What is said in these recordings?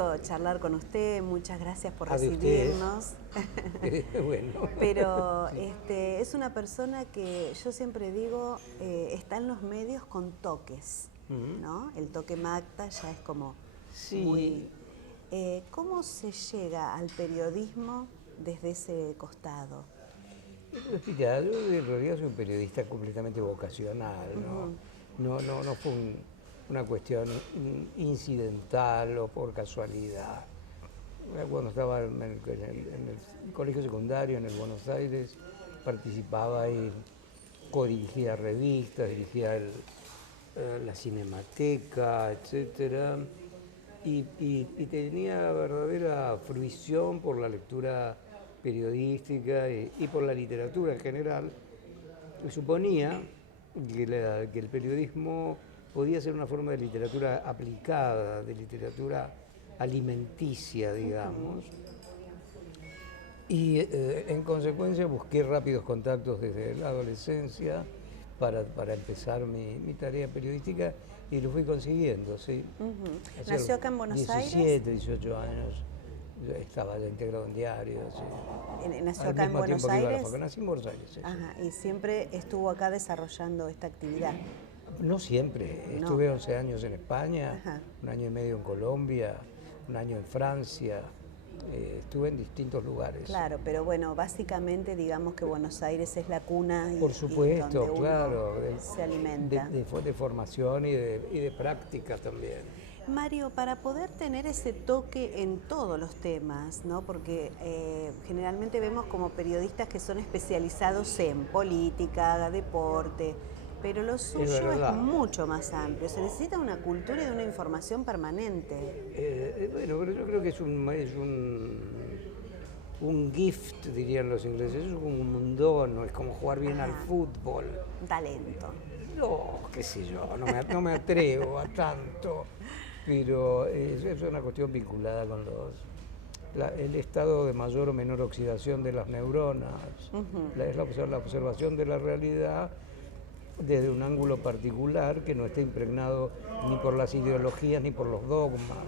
gusto charlar con usted, muchas gracias por De recibirnos. Bueno. Pero es una persona que yo siempre digo, está en los medios con toques, ¿no? El toque Macta ya es como Sí. muy... ¿Cómo se llega al periodismo desde ese costado? Mira, yo en realidad soy un periodista completamente vocacional, no fue una cuestión incidental o por casualidad. Cuando estaba en el colegio secundario en el Buenos Aires, participaba y codirigía revistas, dirigía la Cinemateca, etcétera, y tenía verdadera fruición por la lectura periodística y por la literatura en general. Suponía que el periodismo podía ser una forma de literatura aplicada, de literatura alimenticia, digamos. Y en consecuencia busqué rápidos contactos desde la adolescencia para empezar mi tarea periodística y lo fui consiguiendo, sí. ¿Nació acá en Buenos Aires? 17, 18 años. Estaba ya integrado en diarios. Sí. ¿Nació acá en Buenos Aires? Nací en Buenos Aires, sí. Ajá, y siempre estuvo acá desarrollando esta actividad. No siempre. No. Estuve 11 años en España, Ajá. un año y medio en Colombia, un año en Francia. Estuve en distintos lugares. Claro, pero bueno, básicamente digamos que Buenos Aires es la cuna Por supuesto, y donde uno claro, se alimenta. De formación y de práctica también. Mario, para poder tener ese toque en todos los temas, ¿no? Porque generalmente vemos como periodistas que son especializados en política, deporte, pero lo suyo es mucho más amplio. Se necesita una cultura y una información permanente. Bueno, pero yo creo que es un gift, dirían los ingleses, es un mundono, es como jugar bien al fútbol. Un talento. No, qué sé yo, no me atrevo a tanto, pero es una cuestión vinculada con el estado de mayor o menor oxidación de las neuronas, es la observación de la realidad desde un ángulo particular que no está impregnado ni por las ideologías ni por los dogmas,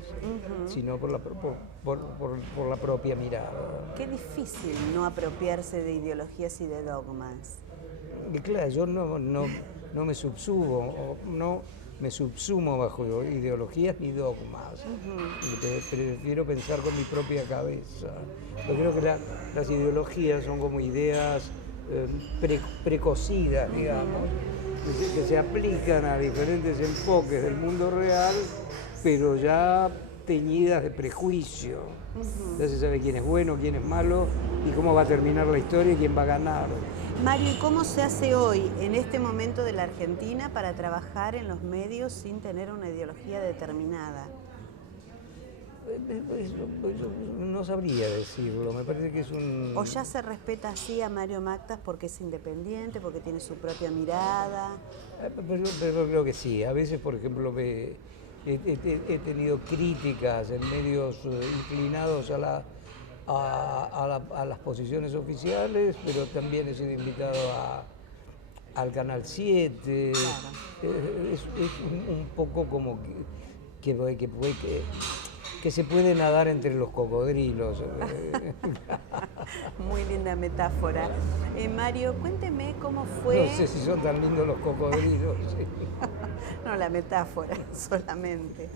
sino por la propia mirada. Qué difícil no apropiarse de ideologías y de dogmas. Y claro, yo no me subsumo bajo ideologías ni dogmas. Prefiero pensar con mi propia cabeza. Yo creo que las ideologías son como ideas precocidas, digamos, que se aplican a diferentes enfoques del mundo real, pero ya teñidas de prejuicio. Ya se sabe quién es bueno, quién es malo y cómo va a terminar la historia y quién va a ganar. Mario, ¿y cómo se hace hoy, en este momento de la Argentina, para trabajar en los medios sin tener una ideología determinada? No sabría decirlo, me parece que es un... ¿O ya se respeta así a Mario Mactas porque es independiente, porque tiene su propia mirada? Pero creo que sí. A veces, por ejemplo, he tenido críticas en medios inclinados a las posiciones oficiales, pero también he sido invitado al Canal 7. Claro. Es un poco como que se puede nadar entre los cocodrilos. Muy linda metáfora. Mario, cuénteme cómo fue... No sé si son tan lindos los cocodrilos. No, la metáfora solamente.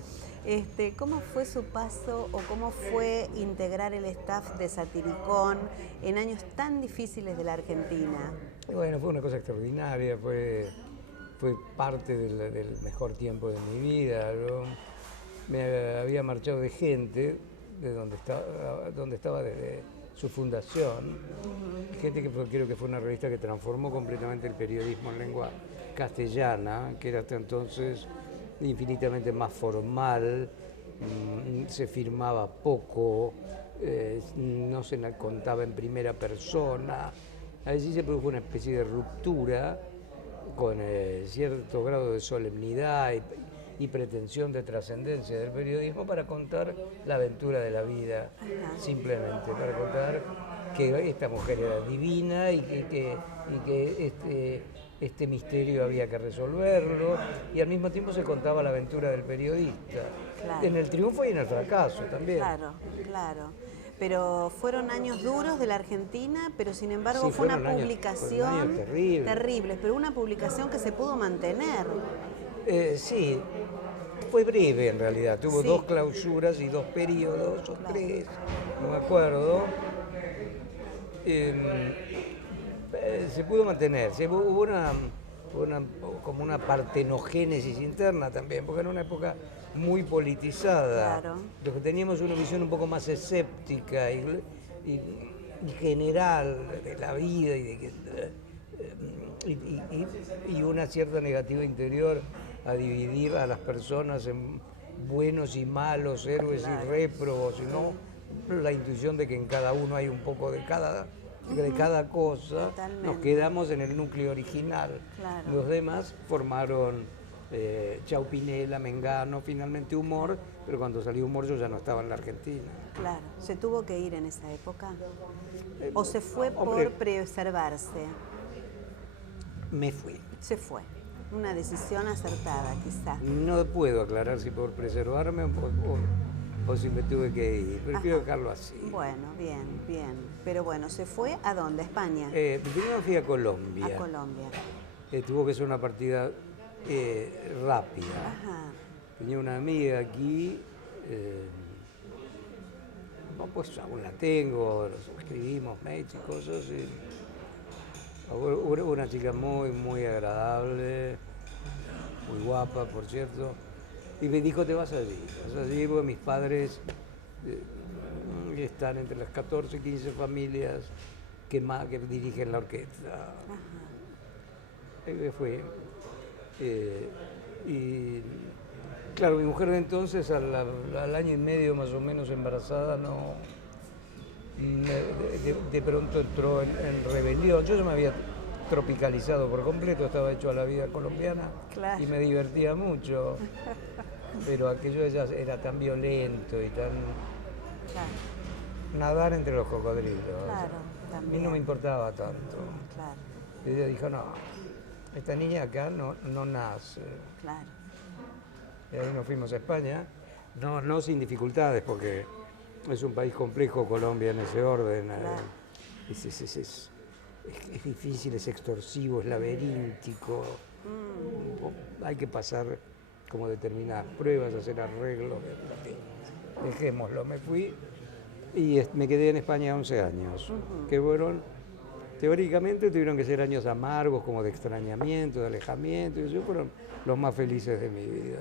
¿Cómo fue su paso o cómo fue integrar el staff de Satiricón en años tan difíciles de la Argentina? Bueno, fue una cosa extraordinaria, fue parte del mejor tiempo de mi vida. Me había marchado de gente, de donde estaba desde su fundación, gente que creo que fue una revista que transformó completamente el periodismo en lengua castellana, que era hasta entonces infinitamente más formal, se firmaba poco, no se contaba en primera persona. Allí se produjo una especie de ruptura con cierto grado de solemnidad y pretensión de trascendencia del periodismo para contar la aventura de la vida, simplemente, para contar que esta mujer era divina y que este misterio había que resolverlo, y al mismo tiempo se contaba la aventura del periodista, Claro. en el triunfo y en el fracaso también. Claro, claro. Pero fueron años duros de la Argentina, pero sin embargo Sí, fue una fueron publicación años terribles. terrible, pero una publicación que se pudo mantener. Sí, fue breve en realidad, tuvo Sí. 2 clausuras y 2 periodos, o Claro. 3, no me acuerdo. Se pudo mantener, hubo como una partenogénesis interna también, porque era una época muy politizada. Claro. Los que teníamos una visión un poco más escéptica y general de la vida y una cierta negativa interior a dividir a las personas en buenos y malos, héroes y réprobos, sino la intuición de que en cada uno hay un poco de cada cosa. Totalmente. Nos quedamos en el núcleo original. Claro. Los demás formaron Chaupinela, Mengano, finalmente Humor, pero cuando salió Humor yo ya no estaba en la Argentina. Claro. ¿Se tuvo que ir en esa época? ¿O se fue hombre, por preservarse? Me fui. Se fue. Una decisión acertada, quizá. No puedo aclarar si por preservarme o si me tuve que ir. Prefiero dejarlo así. Bueno, bien, bien. Pero bueno, ¿se fue a dónde? ¿A España? Primero fui a Colombia. A Colombia. Tuvo que ser una partida rápida. Ajá. Tenía una amiga aquí, no, pues aún la tengo, escribimos mails y cosas. Una chica muy, muy agradable, muy guapa, por cierto. Y me dijo, te vas allí porque mis padres están entre las 14 y 15 familias que dirigen la orquesta. Fue. Y claro, mi mujer de entonces, al año y medio más o menos embarazada, de pronto entró en rebelión. Yo ya me había tropicalizado por completo, estaba hecho a la vida colombiana. Claro. Y me divertía mucho, pero aquello de ella era tan violento y tan... Claro, nadar entre los cocodrilos. claro, A mí también. no me importaba tanto. Claro, Y ella dijo, no, esta niña acá no nace. claro. Y ahí nos fuimos a España, no sin dificultades, porque es un país complejo, Colombia, en ese orden. Claro. Es difícil, es extorsivo, es laberíntico. Hay que pasar como determinadas pruebas, hacer arreglos. Dejémoslo, me fui y me quedé en España 11 años, que fueron, teóricamente tuvieron que ser años amargos, como de extrañamiento, de alejamiento, y eso fueron los más felices de mi vida.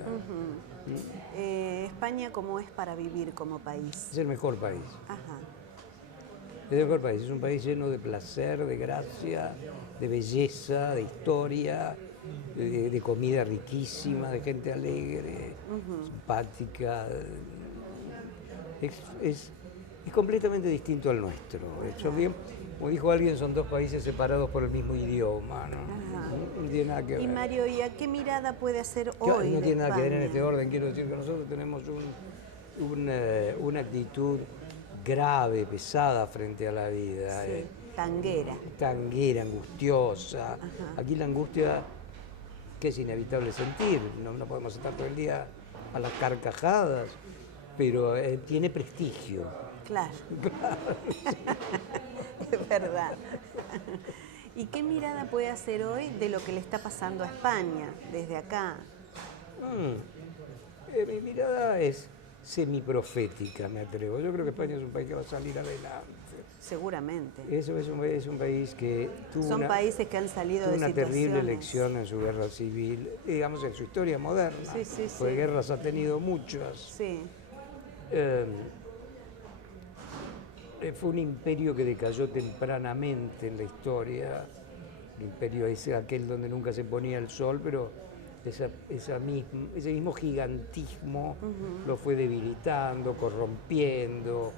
España, ¿cómo es para vivir como país? Es el mejor país. Ajá. Es el mejor país, es un país lleno de placer, de gracia, de belleza, de historia, de comida riquísima, de gente alegre, simpática. Es completamente distinto al nuestro. De hecho, bien, como dijo alguien, son 2 países separados por el mismo idioma, ¿no? No tiene nada que ver. Y Mario, ¿y a qué mirada puede hacer Claro, hoy no tiene nada que ver en España? este orden. Quiero decir que nosotros tenemos una actitud grave, pesada frente a la vida. Sí, tanguera. Tanguera, angustiosa. Aquí la angustia, que es inevitable sentir, no podemos estar todo el día a las carcajadas, pero tiene prestigio. Claro. Es verdad. ¿Y qué mirada puede hacer hoy de lo que le está pasando a España desde acá? Mi mirada es semiprofética, me atrevo. Yo creo que España es un país que va a salir adelante. Seguramente. Eso es un país que Son países que han salido de una situaciones. terrible elección en su guerra civil, digamos en su historia moderna. Sí, sí, porque sí. guerras ha tenido muchas. Sí, Fue un imperio que decayó tempranamente en la historia. El imperio es aquel donde nunca se ponía el sol, pero ese mismo gigantismo lo fue debilitando, corrompiendo,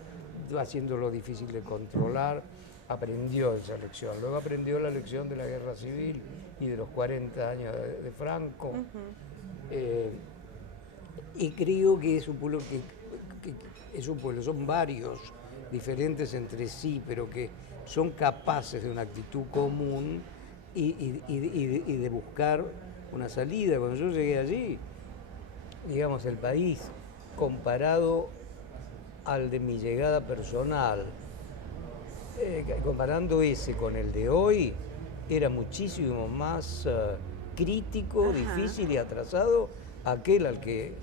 haciéndolo difícil de controlar. Aprendió esa lección. Luego aprendió la lección de la guerra civil y de los 40 años de Franco. Y creo que es un pueblo son varios, diferentes entre sí, pero que son capaces de una actitud común y de buscar una salida. Cuando yo llegué allí, digamos, el país comparado al de mi llegada personal, comparando ese con el de hoy, era muchísimo más crítico, difícil y atrasado aquel al que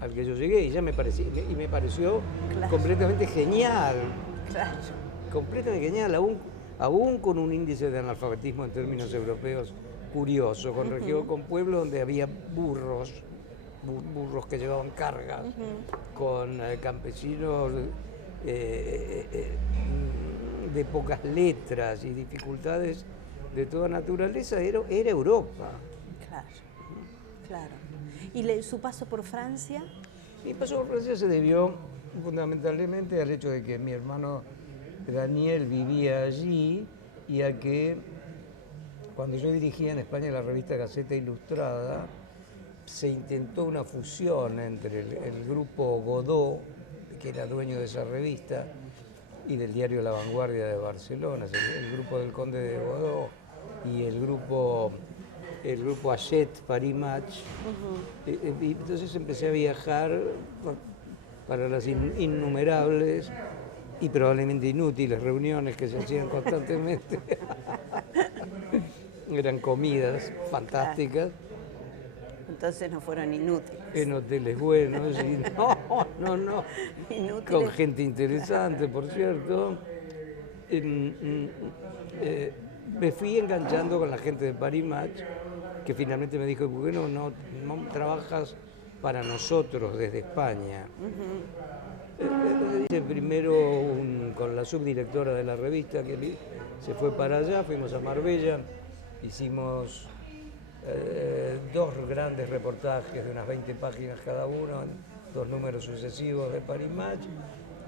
yo llegué, y ya me pareció completamente genial. Claro. Completamente genial, aún con un índice de analfabetismo en términos europeos curioso, con pueblos donde había burros que llevaban cargas, con campesinos de pocas letras y dificultades de toda naturaleza, era Europa. Claro, claro. ¿Y su paso por Francia? Mi paso por Francia se debió fundamentalmente al hecho de que mi hermano Daniel vivía allí y a que cuando yo dirigía en España la revista Gaceta Ilustrada, se intentó una fusión entre el grupo Godó, que era dueño de esa revista, y del diario La Vanguardia de Barcelona, el grupo del Conde de Godó y el grupo Hachette Paris Match. Y entonces empecé a viajar para las innumerables y probablemente inútiles reuniones que se hacían constantemente. Eran comidas fantásticas. Entonces no fueron inútiles. En hoteles buenos, y no. Inútiles. Con gente interesante, por cierto. Me fui enganchando con la gente de Paris Match, que finalmente me dijo, ¿por qué no trabajas para nosotros desde España? Hice primero con la subdirectora de la revista, que se fue para allá, fuimos a Marbella, hicimos 2 grandes reportajes de unas 20 páginas cada uno, 2 números sucesivos de Paris Match,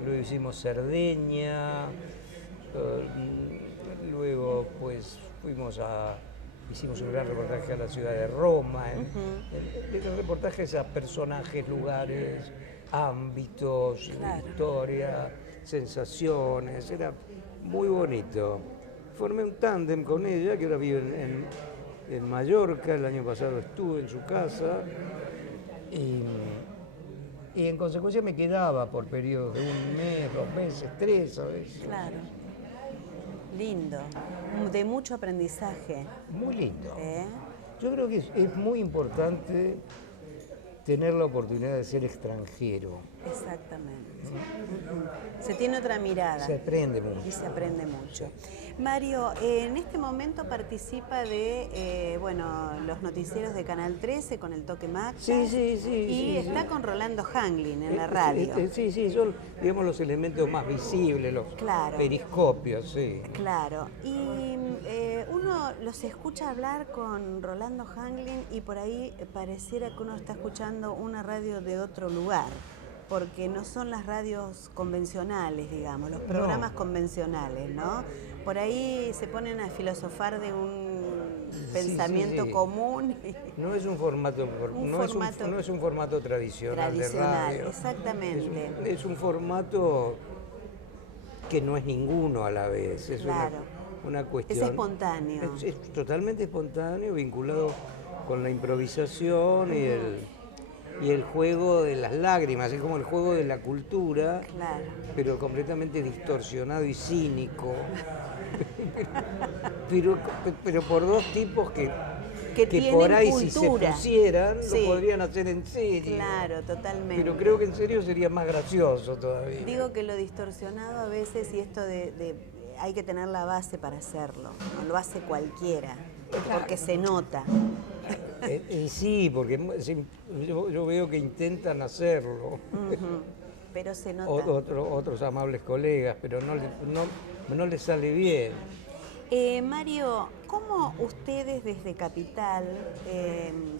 luego hicimos Cerdeña, luego pues hicimos un gran reportaje a la ciudad de Roma, reportajes a personajes, lugares, ámbitos, historia, sensaciones, era muy bonito. Formé un tándem con ella, que ahora vive en Mallorca, el año pasado estuve en su casa, y en consecuencia me quedaba por periodos de 1 mes, 2 meses, 3 a veces. Claro. Lindo, de mucho aprendizaje. Muy lindo. Yo creo que es muy importante tener la oportunidad de ser extranjero. Exactamente. Se tiene otra mirada. Se aprende mucho. Y se aprende mucho. Mario, en este momento participa de los noticieros de Canal 13 con el Toque Max. Sí. Y está con Rolando Hanglin en la radio. Sí, son, digamos, los elementos más visibles, los periscopios, sí. Claro. Y uno los escucha hablar con Rolando Hanglin y por ahí pareciera que uno está escuchando una radio de otro lugar, porque no son las radios convencionales, digamos, los programas convencionales, ¿no? Por ahí se ponen a filosofar de un pensamiento común. No es un formato, no es un formato tradicional de radio. Exactamente. Es un formato que no es ninguno a la vez. Es una cuestión. Es espontáneo. Es totalmente espontáneo, vinculado con la improvisación y el juego de las lágrimas, es como el juego de la cultura, pero completamente distorsionado y cínico. pero por 2 tipos que por ahí cultura. Si se pusieran, lo podrían hacer en serio. Claro, totalmente. Pero creo que en serio sería más gracioso todavía. Digo que lo distorsionado a veces, y esto de hay que tener la base para hacerlo, no lo hace cualquiera, porque se nota. Sí, porque yo veo que intentan hacerlo. Pero se nota. Otros amables colegas, pero no les sale bien. Mario, ¿cómo ustedes desde Capital,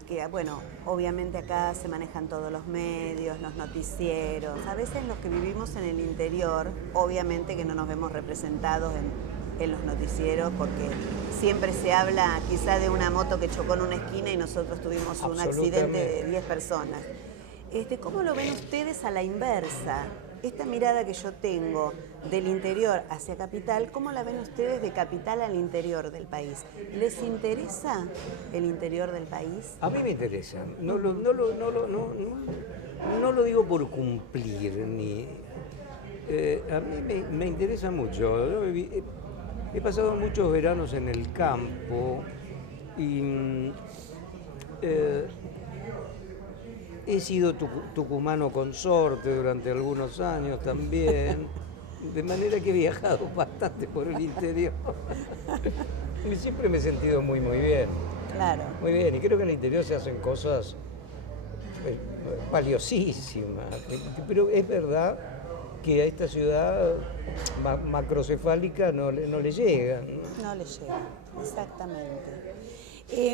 que bueno, obviamente acá se manejan todos los medios, los noticieros, a veces los que vivimos en el interior, obviamente que no nos vemos representados en los noticieros, porque siempre se habla quizá de una moto que chocó en una esquina y nosotros tuvimos un accidente de 10 personas. ¿Cómo lo ven ustedes a la inversa? esta mirada que yo tengo del interior hacia capital, ¿cómo la ven ustedes de capital al interior del país? ¿Les interesa el interior del país? A mí me interesa. No lo digo por cumplir, ni. A mí me interesa mucho. Yo he pasado muchos veranos en el campo y he sido tucumano consorte durante algunos años también, de manera que he viajado bastante por el interior. Y siempre me he sentido muy bien. Claro. Muy bien, y creo que en el interior se hacen cosas valiosísimas, pero es verdad que a esta ciudad macrocefálica no le llegan. No le llega, exactamente.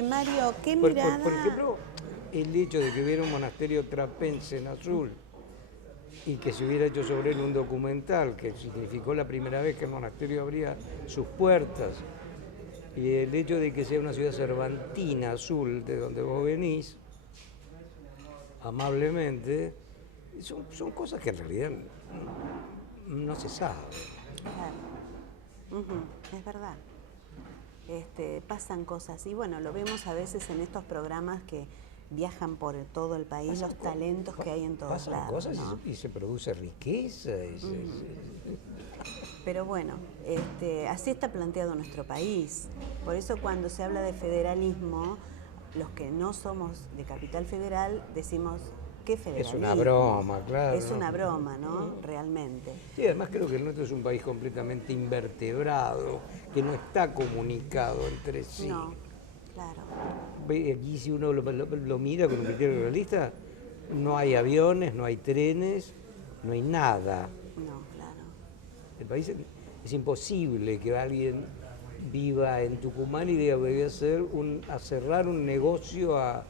Mario, ¿qué mirada? Por ejemplo, el hecho de que hubiera un monasterio trapense en Azul y que se hubiera hecho sobre él un documental que significó la primera vez que el monasterio abría sus puertas, y el hecho de que sea una ciudad cervantina, Azul, de donde vos venís, amablemente, son cosas que en realidad no se sabe. Claro. Es verdad. Pasan cosas y bueno, lo vemos a veces en estos programas que viajan por todo el país, los talentos que hay en todos lados. Pasan cosas, ¿no? y se produce riqueza. Pero bueno, así está planteado nuestro país. Por eso cuando se habla de federalismo, los que no somos de Capital Federal decimos, ¿qué federalismo? Es una broma, claro. Es una broma, ¿no? Realmente. Sí, además creo que el nuestro es un país completamente invertebrado, que no está comunicado entre sí. No, claro. Aquí si uno lo mira con un criterio realista, no hay aviones, no hay trenes, no hay nada. No, claro. El país es imposible que alguien viva en Tucumán y diga voy a cerrar un negocio a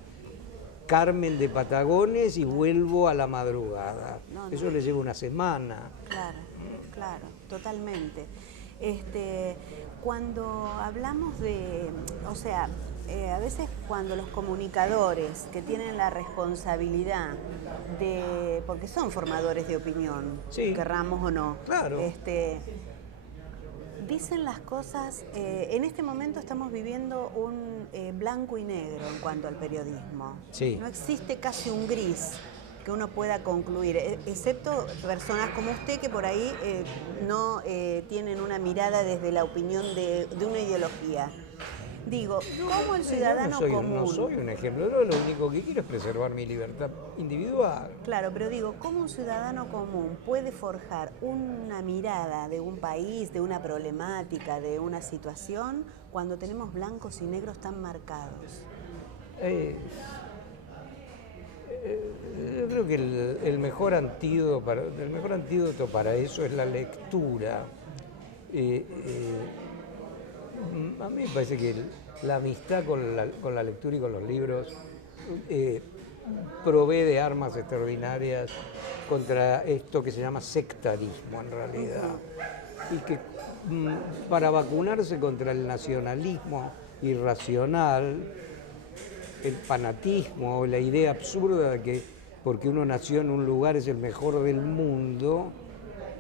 Carmen de Patagones y vuelvo a la madrugada. No. Eso le lleva una semana. Claro, totalmente. Cuando hablamos a veces cuando los comunicadores que tienen la responsabilidad porque son formadores de opinión, sí, querramos o no, claro. Dicen las cosas, en este momento estamos viviendo un blanco y negro en cuanto al periodismo. Sí. No existe casi un gris que uno pueda concluir, excepto personas como usted que por ahí no tienen una mirada desde la opinión de una ideología. Digo, ¿cómo el ciudadano común? No soy un ejemplo, yo lo único que quiero es preservar mi libertad individual. Claro, pero digo, ¿cómo un ciudadano común puede forjar una mirada de un país, de una problemática, de una situación, cuando tenemos blancos y negros tan marcados? Yo creo que el mejor antídoto para eso es la lectura. A mí me parece que la amistad con la lectura y con los libros provee de armas extraordinarias contra esto que se llama sectarismo en realidad. Y que para vacunarse contra el nacionalismo irracional, el fanatismo, la idea absurda de que porque uno nació en un lugar es el mejor del mundo,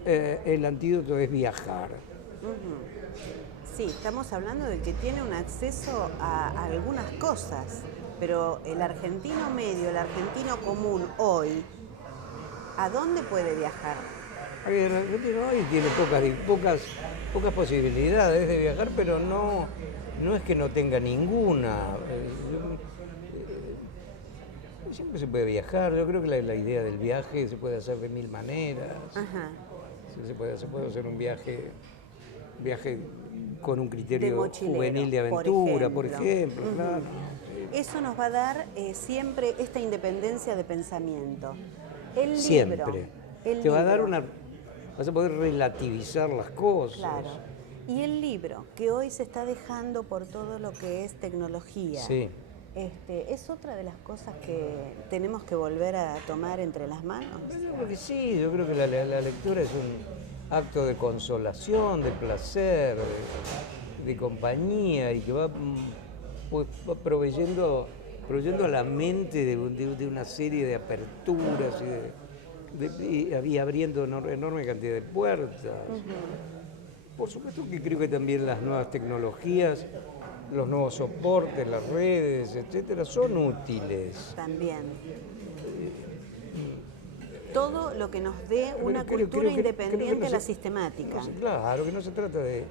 el antídoto es viajar. Sí, estamos hablando de que tiene un acceso a algunas cosas, pero el argentino medio, el argentino común hoy, ¿a dónde puede viajar? El argentino hoy tiene pocas posibilidades de viajar, pero no es que no tenga ninguna. Siempre se puede viajar. Yo creo que la idea del viaje se puede hacer de mil maneras. Ajá. Se puede hacer un viaje con un criterio juvenil de aventura, por ejemplo. Claro. Eso nos va a dar siempre esta independencia de pensamiento. El siempre. Libro, vas a poder relativizar las cosas. Claro. Y el libro, que hoy se está dejando por todo lo que es tecnología. Sí. ¿Es otra de las cosas que tenemos que volver a tomar entre las manos? Yo creo que sí, yo creo que la lectura es un acto de consolación, de placer, de compañía, y que va proveyendo a la mente de una serie de aperturas y abriendo enorme cantidad de puertas. Por supuesto que creo que también las nuevas tecnologías, los nuevos soportes, las redes, etcétera, son útiles. También. Todo lo que nos dé una Creo cultura que independiente no a la se- sistemática. Claro, que no se trata de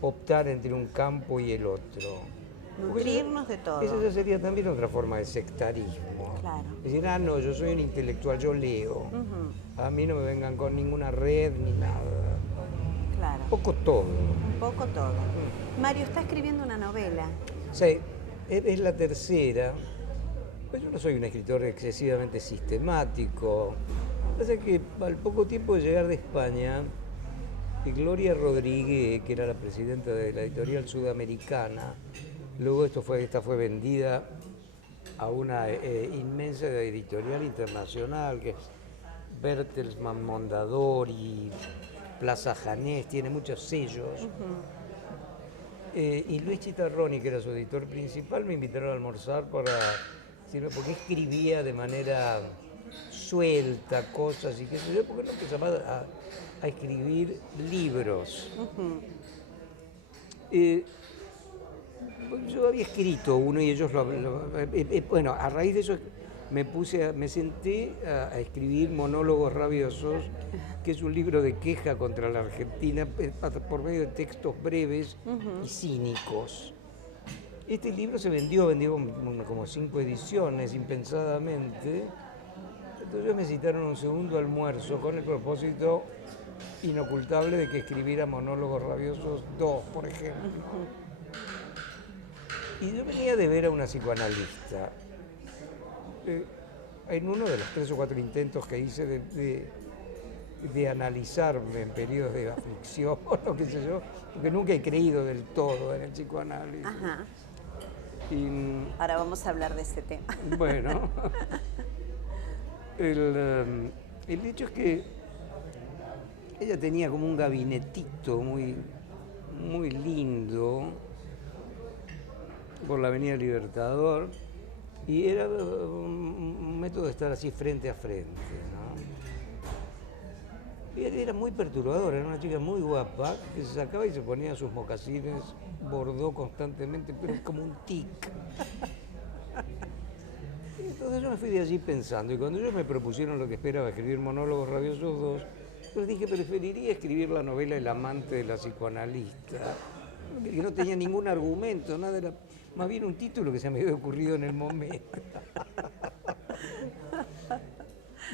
optar entre un campo y el otro. Porque Nutrirnos de todo. esa ya sería también otra forma de sectarismo. Claro. Decir, no, yo soy un intelectual, yo leo. A mí no me vengan con ninguna red ni nada. Claro. Un poco todo. Un poco todo. Mario está escribiendo una novela. Sí, es la tercera. Pues yo no soy un escritor excesivamente sistemático. Pasa que al poco tiempo de llegar de España, Gloria Rodríguez, que era la presidenta de la editorial sudamericana, luego esta fue vendida a una inmensa editorial internacional que es Bertelsmann Mondadori, Plaza Janés, tiene muchos sellos. Y Luis Chitarroni, que era su editor principal, me invitaron a almorzar porque escribía de manera suelta cosas y qué sé yo, porque no empezaba a escribir libros. Yo había escrito uno y ellos bueno, a raíz de eso me senté a escribir Monólogos Rabiosos, que es un libro de queja contra la Argentina por medio de textos breves y cínicos. Este libro se vendió como 5 ediciones, impensadamente. Entonces me citaron un segundo almuerzo con el propósito inocultable de que escribiera Monólogos Rabiosos 2, por ejemplo. Y yo venía de ver a una psicoanalista. En uno de los 3 o 4 intentos que hice de analizarme en periodos de aflicción, o qué sé yo, porque nunca he creído del todo en el psicoanálisis. Ajá. Y, Ahora vamos a hablar de ese tema. bueno, el hecho es que ella tenía como un gabinetito muy, muy lindo por la Avenida Libertador y era un método de estar así frente a frente, ¿no? Y era muy perturbadora, era una chica muy guapa que se sacaba y se ponía sus mocasines bordó constantemente, pero como un tic. Entonces yo me fui de allí pensando, y cuando ellos me propusieron lo que esperaba, escribir Monólogos Rabiosos 2, yo les dije, preferiría escribir la novela El amante de la psicoanalista, que no tenía ningún argumento, nada, era más bien un título que se me había ocurrido en el momento.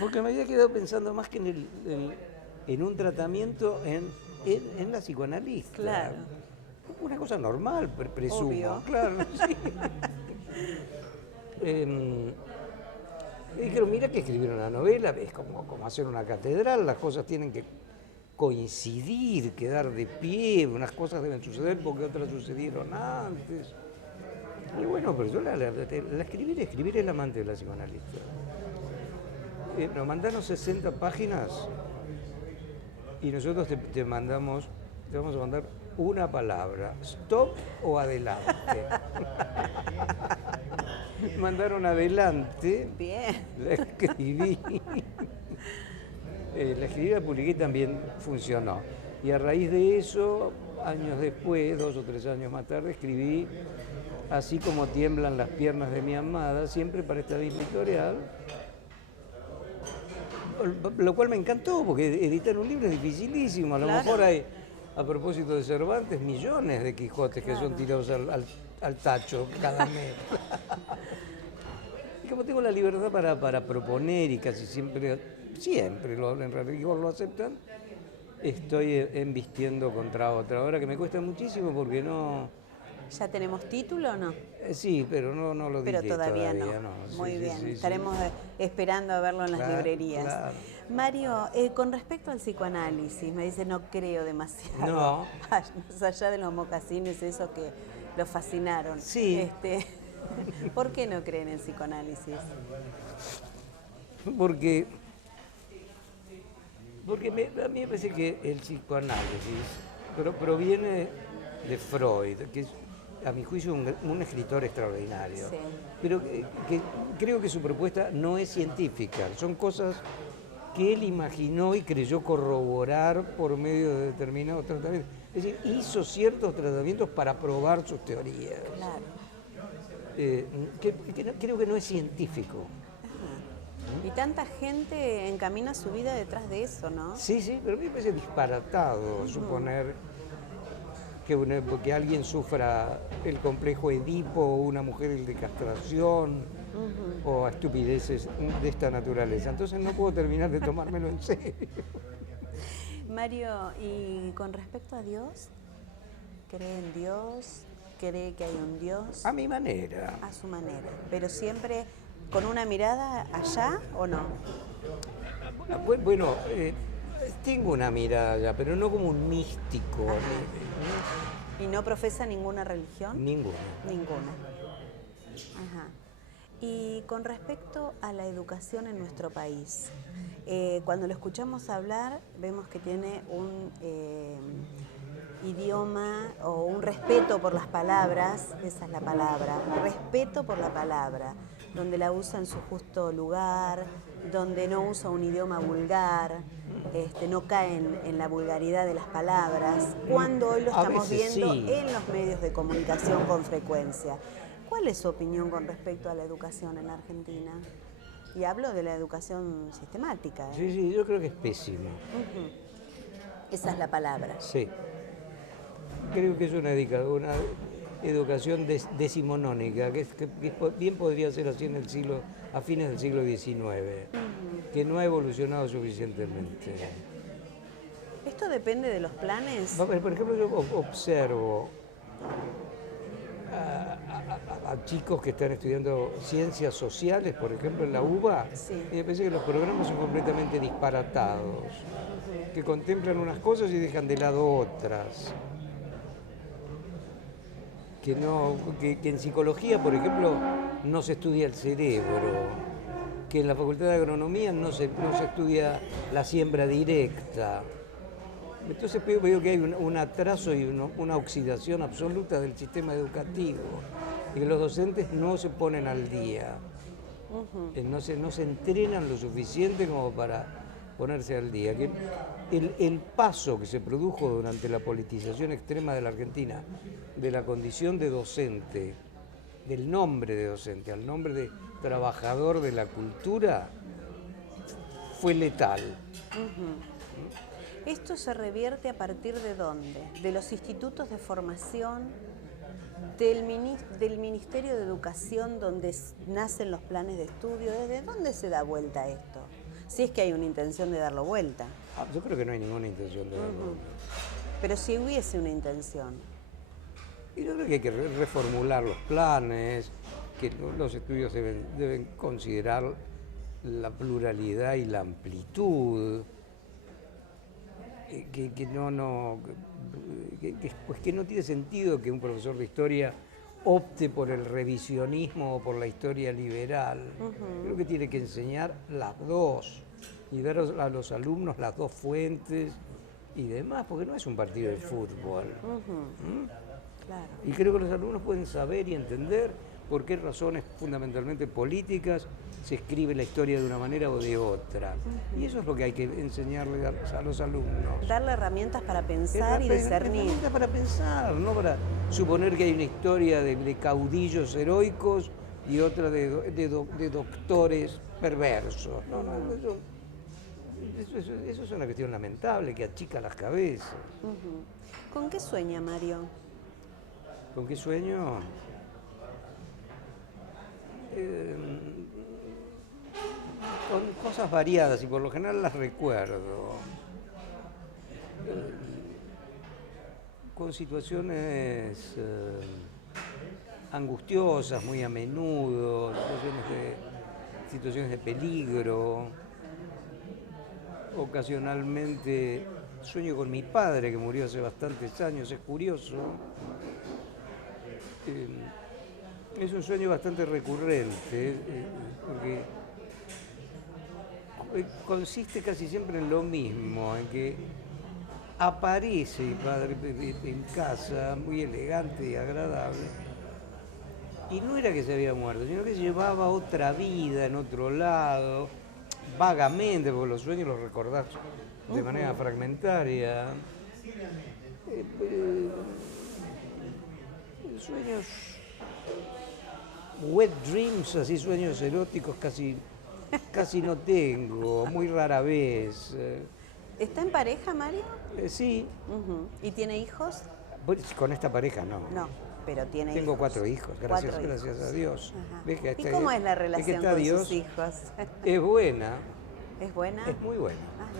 Porque me había quedado pensando más que en un tratamiento en la psicoanalista. Claro. Una cosa normal, presumo. Obvio. Claro, sí. Me dijeron, mira que escribir una novela es como hacer una catedral, las cosas tienen que coincidir, quedar de pie, unas cosas deben suceder porque otras sucedieron antes. Y bueno, pero yo la escribir El amante de la psicoanalista. Nos mandaron 60 páginas y nosotros te vamos a mandar una palabra, stop o adelante. Mandaron adelante. Bien. La escribí. La publiqué y también funcionó. Y a raíz de eso, años después, 2 o 3 años más tarde, escribí Así como tiemblan las piernas de mi amada, siempre para esta editorial. Lo cual me encantó, porque editar un libro es dificilísimo. A lo mejor hay, a propósito de Cervantes, millones de Quijotes que son tirados al tacho cada mes. Y como tengo la libertad para proponer y casi siempre en realidad lo aceptan, estoy embistiendo contra otra. Ahora que me cuesta muchísimo porque no... ¿Ya tenemos título o no? Sí, pero no lo dije todavía no. Sí, Muy sí, bien, sí, esperemos esperando a verlo en las librerías. Claro. Mario, con respecto al psicoanálisis, me dice no creo demasiado. No. Más allá de los mocasines, eso que lo fascinaron. Sí. ¿Por qué no creen en psicoanálisis? Porque a mí me parece que el psicoanálisis proviene de Freud, que es, a mi juicio, un escritor extraordinario, Sí. pero que creo que su propuesta no es científica, son cosas que él imaginó y creyó corroborar por medio de determinados tratamientos. Es decir, hizo ciertos tratamientos para probar sus teorías. Claro. Creo que no es científico. Y tanta gente encamina su vida detrás de eso, ¿no? Sí, sí, pero a mí me parece disparatado suponer que alguien sufra el complejo Edipo o una mujer el de castración o estupideces de esta naturaleza. Entonces no puedo terminar de tomármelo en serio. Mario, y con respecto a Dios, ¿cree en Dios? ¿Cree que hay un Dios? A mi manera. A su manera, pero siempre con una mirada allá o no. Bueno, tengo una mirada allá, pero no como un místico. ¿Y no profesa ninguna religión? Ninguna. Ninguna. Ajá. Y con respecto a la educación en nuestro país, cuando lo escuchamos hablar, vemos que tiene un idioma o un respeto por las palabras, esa es la palabra, respeto por la palabra, donde la usa en su justo lugar, donde no usa un idioma vulgar, no cae en la vulgaridad de las palabras, cuando hoy lo estamos viendo sí, en los medios de comunicación con frecuencia. ¿Cuál es su opinión con respecto a la educación en Argentina? Y hablo de la educación sistemática. Sí, sí, yo creo que es pésima. Esa es la palabra. Sí. Creo que es una educación decimonónica, que bien podría ser así a fines del siglo XIX, que no ha evolucionado suficientemente. ¿Esto depende de los planes? Por ejemplo, yo observo a chicos que están estudiando ciencias sociales, por ejemplo, en la UBA, Sí. y me parece que los programas son completamente disparatados, que contemplan unas cosas y dejan de lado otras. Que en psicología, por ejemplo, no se estudia el cerebro, que en la Facultad de Agronomía no se estudia la siembra directa. Entonces veo que hay un atraso y una oxidación absoluta del sistema educativo, y que los docentes no se ponen al día, no se entrenan lo suficiente como para ponerse al día. Que el paso que se produjo durante la politización extrema de la Argentina, de la condición de docente, del nombre de docente al nombre de trabajador de la cultura, fue letal. ¿Esto se revierte a partir de dónde? ¿De los institutos de formación? ¿Del Ministerio de Educación donde nacen los planes de estudio? ¿Desde dónde se da vuelta esto? Si es que hay una intención de darlo vuelta. Yo creo que no hay ninguna intención de darlo vuelta. Pero si hubiese una intención. Y yo creo que hay que reformular los planes, que los estudios deben considerar la pluralidad y la amplitud, que no tiene sentido que un profesor de historia opte por el revisionismo o por la historia liberal. Creo que tiene que enseñar las dos y dar a los alumnos las dos fuentes y demás, porque no es un partido de fútbol. Claro. Y creo que los alumnos pueden saber y entender por qué razones fundamentalmente políticas se escribe la historia de una manera o de otra. Y eso es lo que hay que enseñarle a los alumnos. Darle herramientas para pensar y discernir. Herramientas para pensar, no para suponer que hay una historia de caudillos heroicos y otra de doctores perversos. Eso es una cuestión lamentable que achica las cabezas. ¿Con qué sueña Mario? ¿Con qué sueño? Con cosas variadas y por lo general las recuerdo. Con situaciones angustiosas muy a menudo, situaciones de peligro. Ocasionalmente sueño con mi padre, que murió hace bastantes años, es curioso. Es un sueño bastante recurrente, porque consiste casi siempre en lo mismo, en que aparece mi padre en casa, muy elegante y agradable, y no era que se había muerto, sino que llevaba otra vida en otro lado, vagamente, porque los sueños los recordás de manera fragmentaria. Sueños, wet dreams, así sueños eróticos casi no tengo, muy rara vez. ¿Está en pareja, Mario? Sí, ¿Y tiene hijos? pues, con esta pareja no. No, pero tiene Tengo hijos. 4 hijos, gracias a Dios. Ajá. ¿Ves que ¿Y cómo es la ves que relación está con Dios? sus hijos? Es buena, ¿Es buena? es muy buena. Ajá.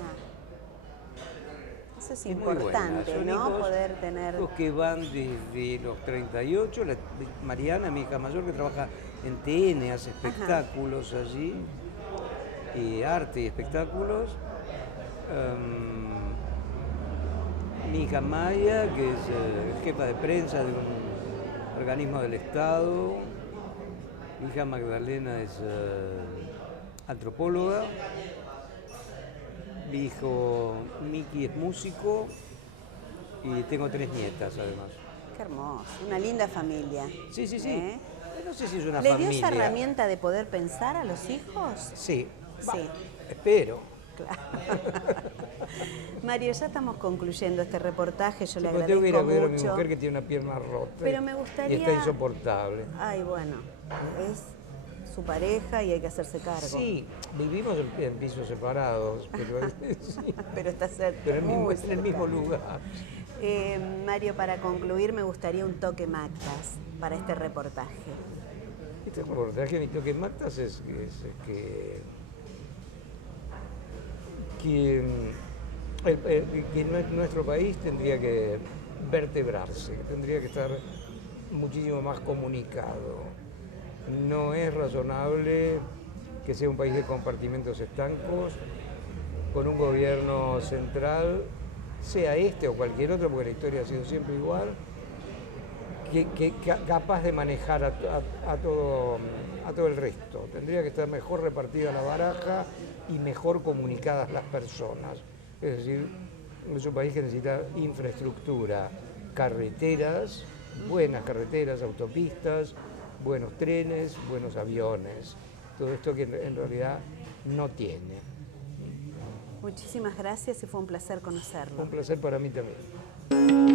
Eso es Es muy buena. importante, Son ¿no? hijos- Poder tener... hijos que van desde los 38, Mariana, mi hija mayor, que trabaja en TN, hace espectáculos allí, y arte y espectáculos. Mi hija Maya, que es jefa de prensa de un organismo del Estado. Mi hija Magdalena es antropóloga. Mi hijo Miki es músico. Y tengo 3 nietas, además. Qué hermoso, una linda familia. Sí, sí, sí. ¿Eh? No sé si es una ¿Le familia. dio esa herramienta de poder pensar a los hijos? Sí. Sí. Espero. Claro. Mario, ya estamos concluyendo este reportaje, yo le Porque tengo que ir a agradezco ver a mi mucho. mujer que tiene una pierna rota. Pero me gustaría- Y está insoportable. Ay, bueno, es su pareja y hay que hacerse cargo. Sí, vivimos en pisos separados, pero, sí, Pero está cerca. pero en muy el mismo cerca. lugar. Mario, para concluir, me gustaría un toque Mactas para este reportaje. Este reportaje, mi toque Mactas es que nuestro país tendría que vertebrarse, que tendría que estar muchísimo más comunicado. No es razonable que sea un país de compartimentos estancos, con un gobierno central, sea este o cualquier otro, porque la historia ha sido siempre igual, capaz de manejar a todo el resto. Tendría que estar mejor repartida la baraja y mejor comunicadas las personas. Es decir, es un país que necesita infraestructura, carreteras, buenas carreteras, autopistas, buenos trenes, buenos aviones. Todo esto que en realidad no tiene. Muchísimas gracias y fue un placer conocerlo. Un placer para mí también.